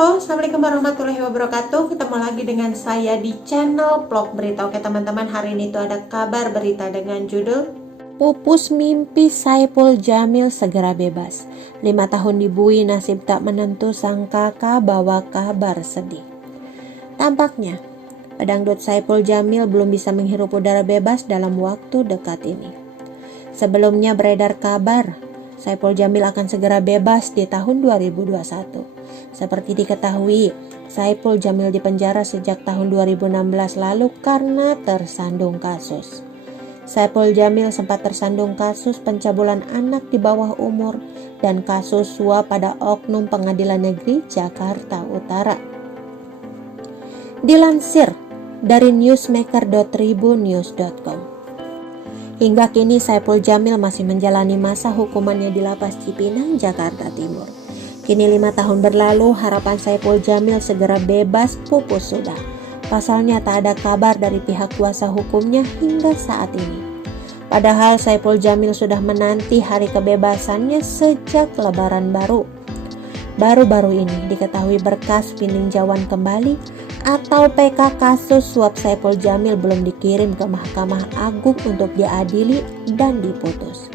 Halo, Assalamualaikum warahmatullahi wabarakatuh. Ketemu lagi dengan saya di channel Vlog Berita. Oke teman-teman, hari ini tuh ada kabar berita dengan judul Pupus mimpi Saipul Jamil segera bebas. 5 tahun dibui, nasib tak menentu, sang kakak bawa kabar sedih. Tampaknya pedangdut Saipul Jamil belum bisa menghirup udara bebas dalam waktu dekat ini. Sebelumnya beredar kabar Saipul Jamil akan segera bebas di tahun 2021. Seperti diketahui, Saipul Jamil dipenjara sejak tahun 2016 lalu karena tersandung kasus. Saipul Jamil sempat tersandung kasus pencabulan anak di bawah umur dan kasus suap pada oknum Pengadilan Negeri Jakarta Utara. Dilansir dari newsmaker.tribunnews.com, hingga kini Saipul Jamil masih menjalani masa hukumannya di Lapas Cipinang, Jakarta Timur. Kini 5 tahun berlalu, harapan Saipul Jamil segera bebas pupus sudah. Pasalnya tak ada kabar dari pihak kuasa hukumnya hingga saat ini. Padahal Saipul Jamil sudah menanti hari kebebasannya sejak Lebaran baru. Baru-baru ini diketahui berkas peninjauan kembali atau PK kasus suap Saipul Jamil belum dikirim ke Mahkamah Agung untuk diadili dan diputus.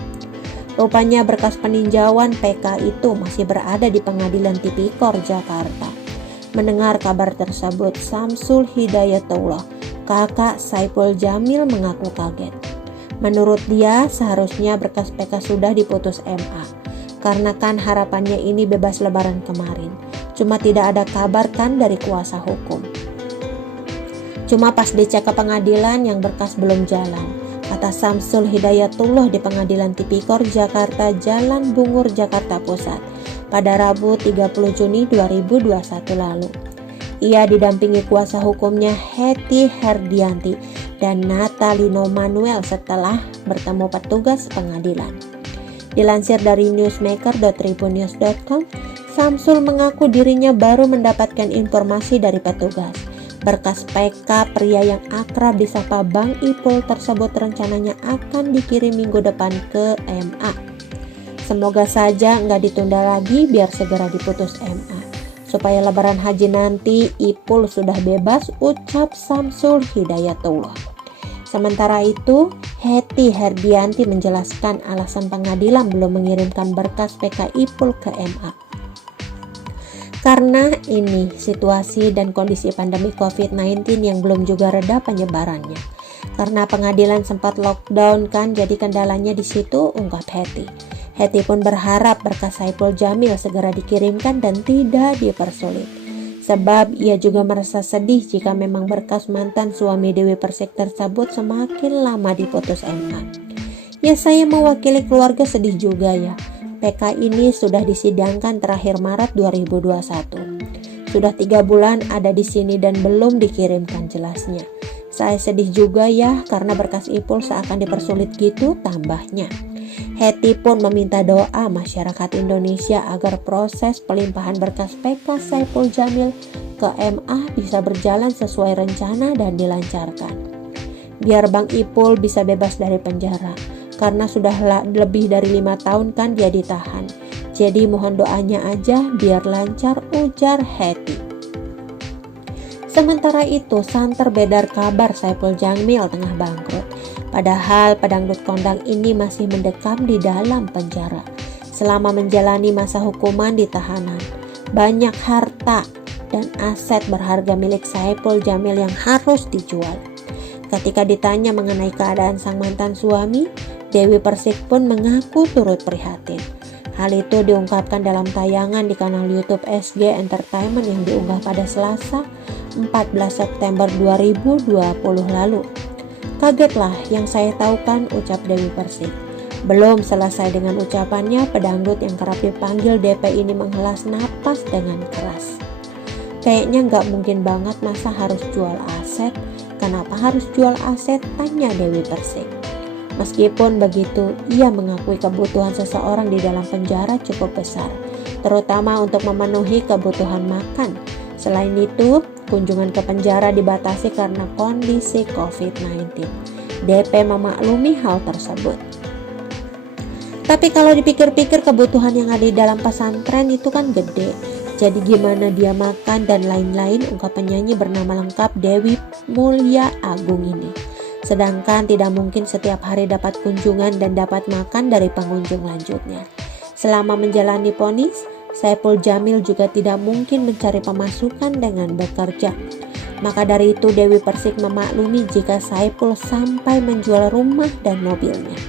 Rupanya berkas peninjauan PK itu masih berada di Pengadilan Tipikor Jakarta. Mendengar kabar tersebut, Samsul Hidayatullah, kakak Saipul Jamil, mengaku kaget. Menurut dia, seharusnya berkas PK sudah diputus MA, karena kan harapannya ini bebas Lebaran kemarin. Cuma tidak ada kabar kan dari kuasa hukum. Cuma pas dicek ke pengadilan yang berkas belum jalan, kata Samsul Hidayatullah di Pengadilan Tipikor Jakarta, Jalan Bungur, Jakarta Pusat, pada Rabu 30 Juni 2021 lalu. Ia didampingi kuasa hukumnya Hetty Herdianti dan Natalino Manuel setelah bertemu petugas pengadilan. Dilansir dari newsmaker.tribunnews.com, Samsul mengaku dirinya baru mendapatkan informasi dari petugas. Berkas PK pria yang akrab disapa Bang Ipul tersebut rencananya akan dikirim minggu depan ke MA. Semoga saja nggak ditunda lagi biar segera diputus MA. Supaya Lebaran Haji nanti Ipul sudah bebas, ucap Samsul Hidayatullah. Sementara itu, Hetty Herdianti menjelaskan alasan pengadilan belum mengirimkan berkas PK Ipul ke MA. Karena ini situasi dan kondisi pandemi COVID-19 yang belum juga reda penyebarannya. Karena pengadilan sempat lockdown kan, jadi kendalanya di situ, ungkap Hetty. Hetty pun berharap berkas Saipul Jamil segera dikirimkan dan tidak dipersulit. Sebab ia juga merasa sedih jika memang berkas mantan suami Dewi Persik tersebut semakin lama diputus MA. Ya, saya mewakili keluarga sedih juga ya. PK ini sudah disidangkan terakhir Maret 2021. Sudah 3 bulan ada di sini dan belum dikirimkan, jelasnya. Saya sedih juga ya karena berkas Ipul seakan dipersulit gitu, tambahnya. Hetty pun meminta doa masyarakat Indonesia agar proses pelimpahan berkas PK Saipul Jamil ke MA bisa berjalan sesuai rencana dan dilancarkan. Biar Bang Ipul bisa bebas dari penjara. Karena sudah lebih dari 5 tahun kan dia ditahan. Jadi mohon doanya aja biar lancar, ujar Hetty. Sementara itu, santer beredar kabar Saipul Jamil tengah bangkrut. Padahal pedangdut kondang ini masih mendekam di dalam penjara. Selama menjalani masa hukuman di tahanan, banyak harta dan aset berharga milik Saipul Jamil yang harus dijual. Ketika ditanya mengenai keadaan sang mantan suami, Dewi Persik pun mengaku turut prihatin. Hal itu diungkapkan dalam tayangan di kanal YouTube SG Entertainment yang diunggah pada Selasa 14 September 2020 lalu. Kagetlah yang saya tahu kan, ucap Dewi Persik. Belum selesai dengan ucapannya, pedangdut yang kerap dipanggil DP ini menghela napas dengan keras. Kayaknya nggak mungkin banget masa harus jual aset. Kenapa harus jual aset? Tanya Dewi Persik. Meskipun begitu, ia mengakui kebutuhan seseorang di dalam penjara cukup besar, terutama untuk memenuhi kebutuhan makan. Selain itu, kunjungan ke penjara dibatasi karena kondisi COVID-19. DP memaklumi hal tersebut. Tapi kalau dipikir-pikir, kebutuhan yang ada di dalam pesantren itu kan gede. Jadi gimana dia makan dan lain-lain, ungkap penyanyi bernama lengkap Dewi Mulya Agung ini. Sedangkan tidak mungkin setiap hari dapat kunjungan dan dapat makan dari pengunjung lanjutnya. Selama menjalani vonis, Saipul Jamil juga tidak mungkin mencari pemasukan dengan bekerja. Maka dari itu Dewi Persik memaklumi jika Saipul sampai menjual rumah dan mobilnya.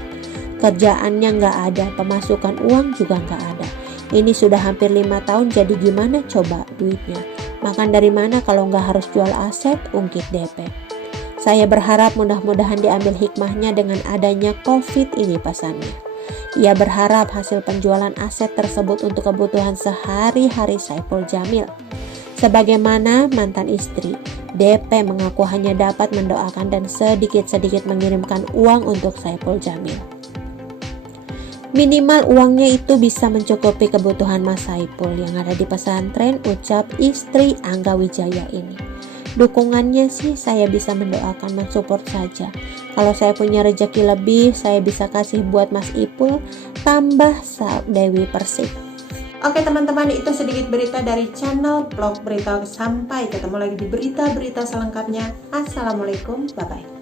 Kerjaannya nggak ada, pemasukan uang juga nggak ada. Ini sudah hampir 5 tahun, jadi gimana coba duitnya? Makan dari mana kalau nggak harus jual aset, ungkit DP. Saya berharap mudah-mudahan diambil hikmahnya dengan adanya COVID ini, pesannya. Ia berharap hasil penjualan aset tersebut untuk kebutuhan sehari-hari Saipul Jamil. Sebagaimana mantan istri, DP mengaku hanya dapat mendoakan dan sedikit-sedikit mengirimkan uang untuk Saipul Jamil. Minimal uangnya itu bisa mencukupi kebutuhan Mas Saipul yang ada di pesantren, ucap istri Angga Wijaya ini. Dukungannya sih saya bisa mendoakan, mensupport saja. Kalau saya punya rezeki lebih, saya bisa kasih buat Mas Ipul, tambah Dewi Persik. Oke teman-teman, itu sedikit berita dari channel Vlog Berita. Sampai ketemu lagi di berita-berita selengkapnya. Assalamualaikum, bye-bye.